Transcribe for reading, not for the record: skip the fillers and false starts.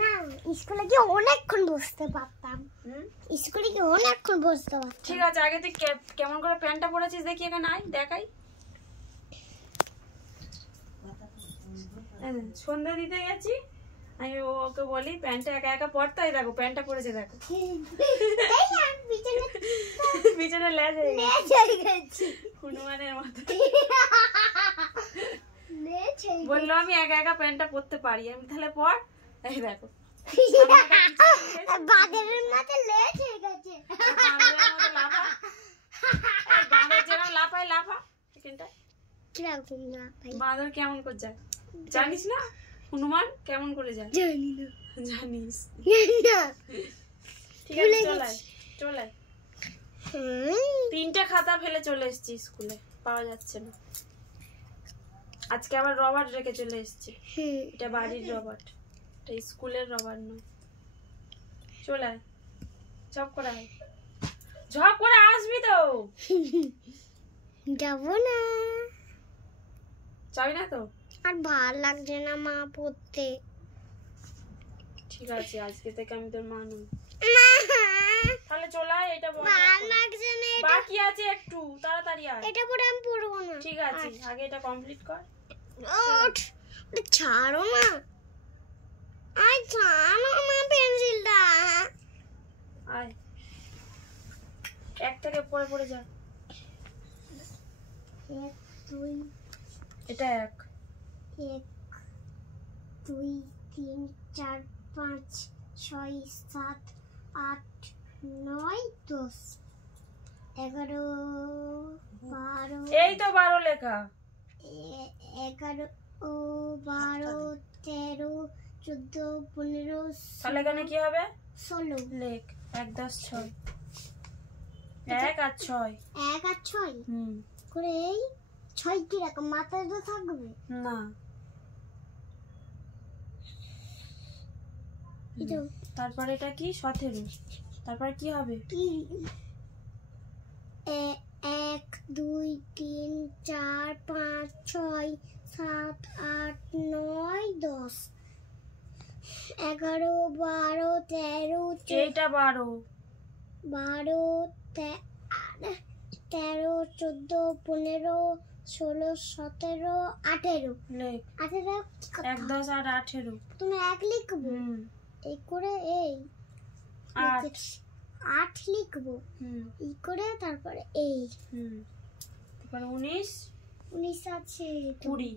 না স্কুলে গিয়ে অনেকক্ষণ বসতে পারতাম। স্কুলে গিয়ে অনেকক্ষণ বসতে পারতাম। ঠিক আছে, আগে তুই কেমন করে প্যান্টটা পরেছিস দেখি, এখানে আয় দেখাই। সন্ধ্যা দিতে গেছি, আমি ওকে বলি প্যান্টটা একা একা পরতে, দেখো প্যান্টটা পরেছে দেখো, পিছনে লেজ হয়ে গেছে হনুমানের মতো। বললো আমি একা একা প্যান্টটা পরতে পারি, আমি তাহলে পর। এই দেখো বাদরের মতো লেজ হয়ে গেছে, বাঁদর যেরকম লাফায় লাফা, এখানটা কিরকম লাফায় বাঁদর কেমন করে যায় জানিস না? হনুমান কেমন করে যায় জানি না। জানিস না ঠিক আছে, চলে চলে। 3টে খাতা ফেলে চলে এসেছি স্কুলে, পাওয়া যাচ্ছে না। আজকে আবার রবার রেখে চলে এসেছি। এটা বাড়ির রবার, এটা স্কুলের রবার নয়। চলে আয়, ঝপ করে আয়, ঝপ করে আসবি তো। যাবো না, যাবি না তো? আর ভাল লাগছে না মা পড়তে। ঠিক আছে, আজকে থেকে আমি তোর মা নই। তাহলে চলে আয়, এটা ভাল লাগছে না, বাকি আছে একটু, তাড়াতাড়ি আয়। এটা পরে আমি পড়বো না। ঠিক আছে, আগে এটা কমপ্লিট কর। ছাড়ো না, আয় ছাড়ো না পেন্সিলটা। আয়, এক থেকে পড়ে পড়ে যা। 1 2 এটা 1 1 2 3 4 5 6 7 8 9 10 11 12। এই তো 12 লেখা। 11 12 13 14 15। তাহলে এখানে কি হবে? 16 লেখ। 1 10 6, 1 আর 6। 1 আর 6 করে এই 6 কি রকম মাথায় তো থাকবে না। তারপর এটা কি? 17। তারপর কি হবে? 1 2 3 4 5 6 7 8 9 10 11 12 13 এইটা 12 13 14 15 16 17 18 লেখ। 18 1 10 আর 18। তুমি 1 লিখবো এই করে, এই 8 লিখবো এই করে, তারপরে এই তারপরে 19 19 আছে 20।